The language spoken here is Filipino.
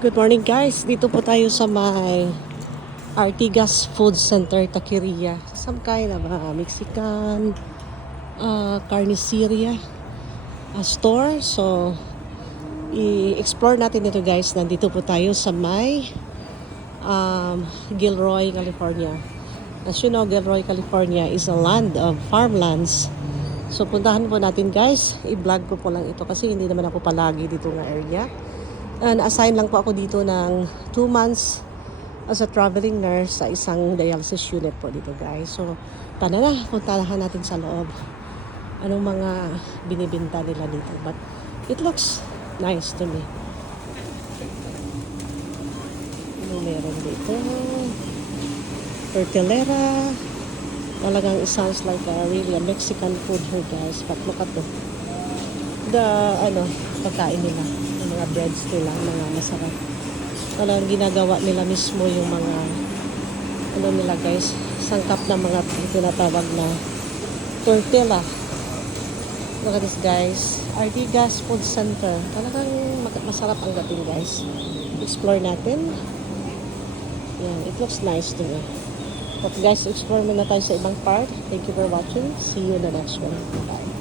Good morning guys, dito po tayo sa may Artigas Food Center, Taqueria. Some kind of Mexican carniceria store. So, i-explore natin ito guys. Nandito po tayo sa may Gilroy, California. As you know, Gilroy, California is a land of farmlands. So, puntahan po natin guys. I-vlog ko po lang ito kasi hindi naman ako palagi dito nga area. Na-assign lang po ako dito ng 2 months as a traveling nurse sa isang dialysis unit po dito guys. So, tara na, puntahan natin sa loob. Anong mga binibinta nila dito. But it looks nice to me. Ano meron dito? Tortillera. Talagang it sounds like really a Mexican food here guys. But look at the pagkain nila. Mga breads nila, mga masarap. Talagang ginagawa nila mismo yung mga nila guys, sangkap na mga tinatawag na tortilla. Look at this guys, Artigas Food Center. Talagang masarap ang dating guys. Explore natin. Yan, it looks nice to me. But guys, explore muna tayo sa ibang part. Thank you for watching. See you in the next one. Bye.